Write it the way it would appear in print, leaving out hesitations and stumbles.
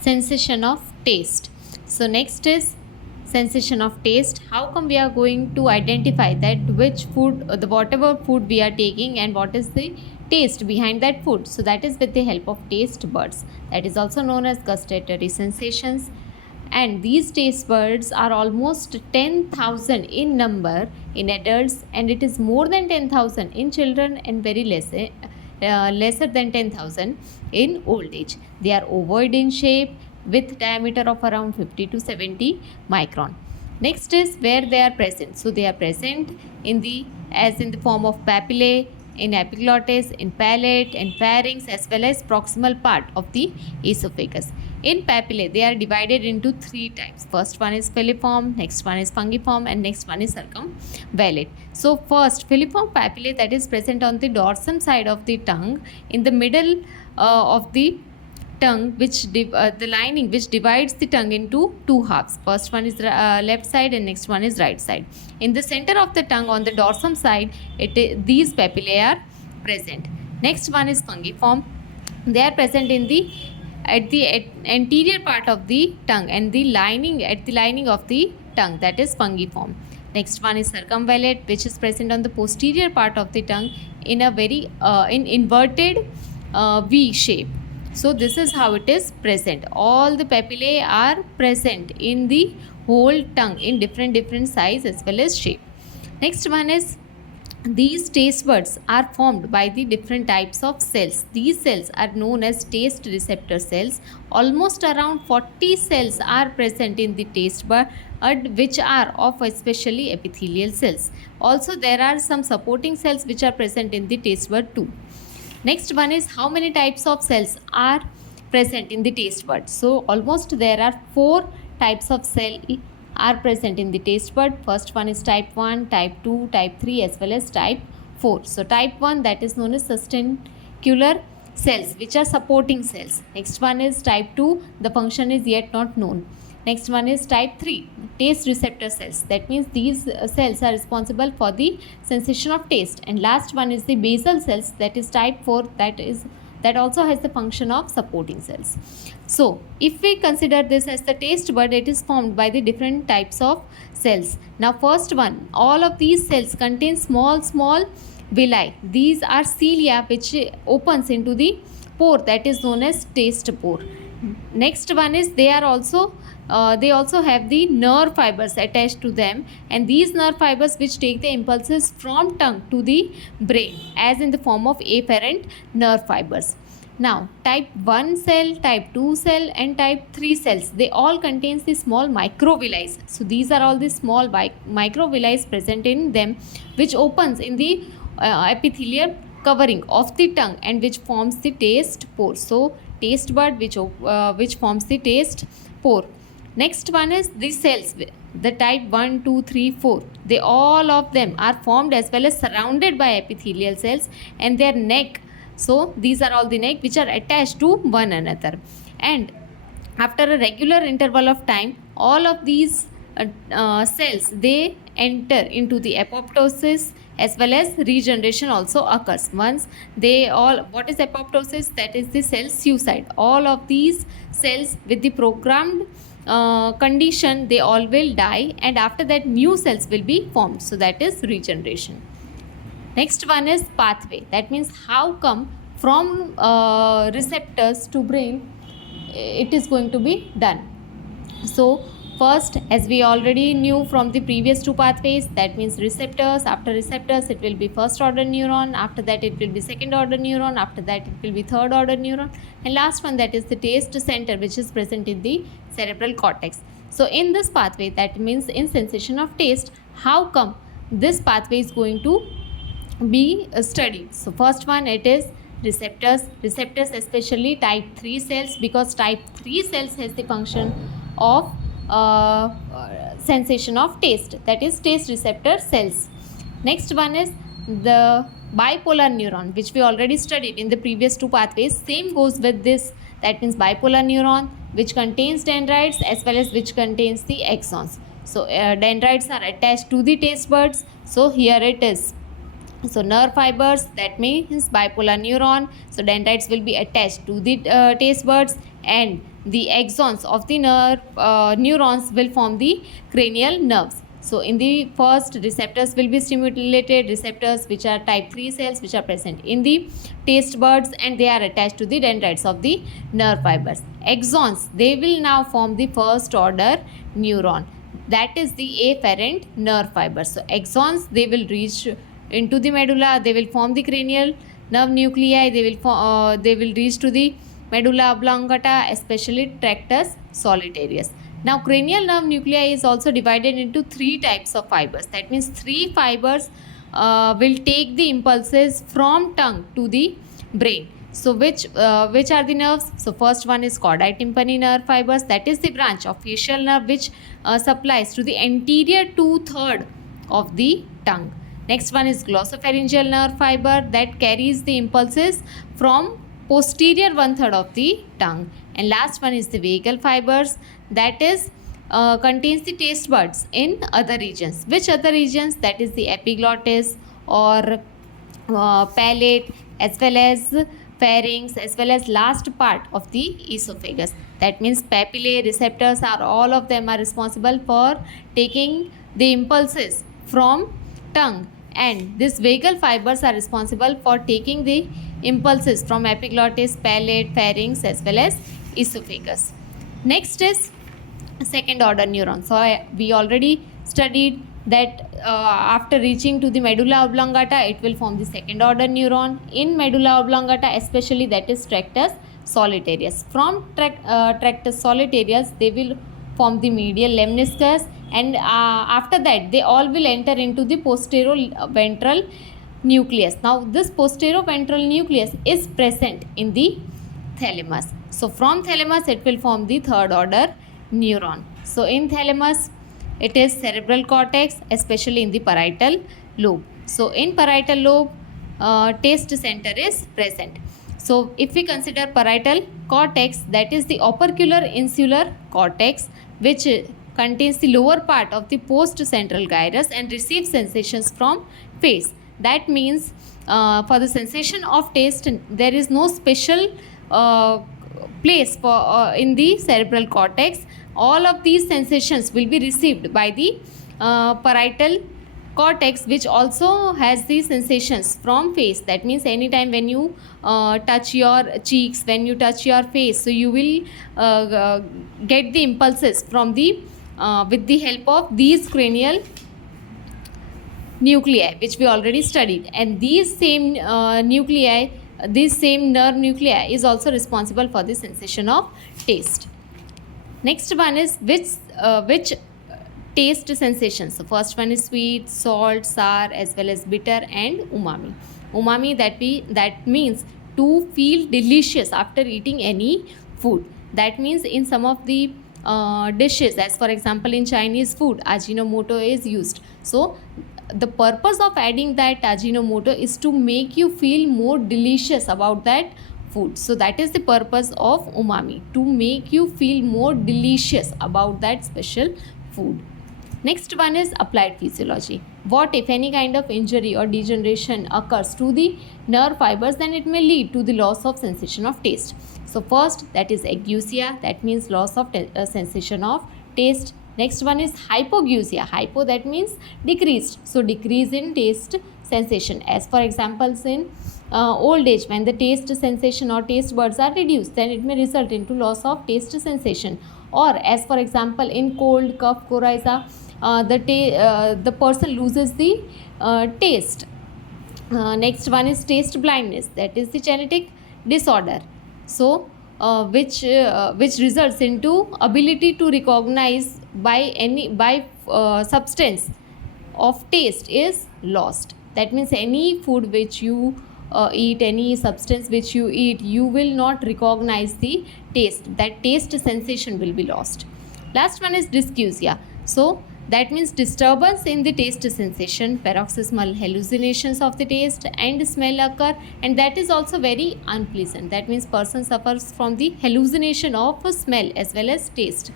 sensation of taste. So next is sensation of taste. How come we are going to identify that which food, the whatever food we are taking, and what is the taste behind that food? So that is with the help of taste buds, that is also known as gustatory sensations. And these taste buds are almost 10,000 in number in adults, and it is more than 10,000 in children, and very lesser than 10,000 in old age. They are ovoid in shape with diameter of around 50 to 70 micron. Next is where they are present. So they are present in the form of papillae, in epiglottis, in palate, and pharynx, as well as proximal part of the esophagus. In papillae, they are divided into three types. First one is filiform, next one is fungiform, and next one is circumvallate. So first, filiform papillae, that is present on the dorsum side of the tongue, in the middle of the tongue, the lining which divides the tongue into two halves. First one is left side, and next one is right side. In the center of the tongue on the dorsum side, these papillae are present. Next one is fungiform. They are present at the anterior part of the tongue and the lining of the tongue, that is fungiform. Next one is circumvallate, which is present on the posterior part of the tongue in a very in inverted V shape. So this is how it is present. All the papillae are present in the whole tongue in different size as well as shape. Next one is, these taste buds are formed by the different types of cells. These cells are known as taste receptor cells. Almost around 40 cells are present in the taste bud, which are of especially epithelial cells. Also, there are some supporting cells which are present in the taste bud too. Next one is, how many types of cells are present in the taste bud. So almost there are 4 types of cell are present in the taste bud. First one is type 1, type 2, type 3, as well as type 4. So type 1, that is known as sustentacular cells, which are supporting cells. Next one is type 2, the function is yet not known. Next one is type 3, taste receptor cells. That means these cells are responsible for the sensation of taste. And last one is the basal cells, that is type 4, that also has the function of supporting cells. So if we consider this as the taste bud, it is formed by the different types of cells. Now first one, all of these cells contain small villi. These are cilia which opens into the pore, that is known as taste pore. Next one is, they also have the nerve fibers attached to them, and these nerve fibers which take the impulses from tongue to the brain as in the form of afferent nerve fibers. Now type 1 cell, type 2 cell, and type 3 cells, they all contains the small microvilli. So these are all the small microvilli present in them, which opens in the epithelial covering of the tongue and which forms the taste pore. So taste bud which forms the taste pore. Next one is the cells, the type 1, 2, 3, 4. They all of them are formed as well as surrounded by epithelial cells, and their neck. So these are all the neck which are attached to one another. And after a regular interval of time, all of these cells, they enter into the apoptosis, as well as regeneration also occurs. Once what is apoptosis? That is the cell suicide. All of these cells with the programmed condition, they all will die, and after that new cells will be formed. So that is regeneration. Next one is pathway. That means how come from receptors to brain it is going to be done. So first, as we already knew from the previous 2 pathways, that means receptors. After receptors, it will be first order neuron. After that, it will be second order neuron. After that, it will be third order neuron. And last one, that is the taste center, which is present in the cerebral cortex. So in this pathway, that means in sensation of taste, how come this pathway is going to be studied? So first one, it is receptors especially type 3 cells, because type 3 cells has the function of sensation of taste, that is taste receptor cells. Next one is the bipolar neuron, which we already studied in the previous 2 pathways. Same goes with this, that means bipolar neuron, which contains dendrites as well as which contains the axons. So dendrites are attached to the taste buds. So here it is. So nerve fibers, that means bipolar neuron. So dendrites will be attached to the taste buds, and the axons of the neurons will form the cranial nerves. So in the first, receptors will be stimulated, receptors which are type 3 cells which are present in the taste buds, and they are attached to the dendrites of the nerve fibers. Axons, they will now form the first order neuron, that is the afferent nerve fibers. So axons, they will reach into the medulla, they will form the cranial nerve nuclei, they will reach to the medulla oblongata, especially tractus solitarius. Now cranial nerve nuclei is also divided into 3 types of fibers. That means 3 fibers will take the impulses from tongue to the brain. So which are the nerves? So first one is chordae tympani nerve fibers, that is the branch of facial nerve which supplies to the anterior 2/3 of the tongue. Next one is glossopharyngeal nerve fiber, that carries the impulses from posterior 1/3 of the tongue. And last one is the vagal fibers, that is contains the taste buds in other regions. Which other regions? That is the epiglottis or palate, as well as pharynx, as well as last part of the esophagus. That means papillae, receptors are, all of them are responsible for taking the impulses from tongue, and these vagal fibers are responsible for taking the impulses from epiglottis, palate, pharynx, as well as esophagus. Next is second order neuron. So we already studied that after reaching to the medulla oblongata, it will form the second order neuron. In medulla oblongata especially, that is tractus solitarius. From tractus solitarius, they will form the medial lemniscus, and after that they all will enter into the posteroventral nucleus. Now this posteroventral nucleus is present in the thalamus. So from thalamus it will form the third order neuron. So in thalamus it is cerebral cortex, especially in the parietal lobe. So in parietal lobe taste center is present. So if we consider parietal cortex, that is the opercular insular cortex, which contains the lower part of the postcentral gyrus and receives sensations from face. That means for the sensation of taste, there is no special place for in the cerebral cortex. All of these sensations will be received by the parietal cortex, which also has the sensations from face. That means anytime when you touch your cheeks, when you touch your face, so you will get the impulses from the with the help of these cranial nuclei, which we already studied. And these same nuclei, this same nerve nuclei is also responsible for the sensation of taste. Next one is which taste sensations. So first one is sweet, salt, sour, as well as bitter, and umami. Umami, that means to feel delicious after eating any food. That means in some of the dishes, as for example in Chinese food, Ajinomoto is used. So the purpose of adding that Ajinomoto is to make you feel more delicious about that food. So that is the purpose of umami, to make you feel more delicious about that special food. Next one is applied physiology. What if any kind of injury or degeneration occurs to the nerve fibers, then it may lead to the loss of sensation of taste. So first, that is ageusia, that means loss of sensation of taste. Next one is hypogeusia. Hypo, that means decreased. So decrease in taste sensation. As for examples in old age, when the taste sensation or taste buds are reduced, then it may result into loss of taste sensation. Or as for example in cold, cough, coryza, the person loses the taste. Next one is taste blindness, that is the genetic disorder. So which results into ability to recognize by substance of taste is lost. That means any food which you eat, any substance which you eat, you will not recognize the taste. That taste sensation will be lost. Last one is dysgeusia. So that means disturbance in the taste sensation, paroxysmal hallucinations of the taste and smell occur, and that is also very unpleasant. That means person suffers from the hallucination of smell as well as taste.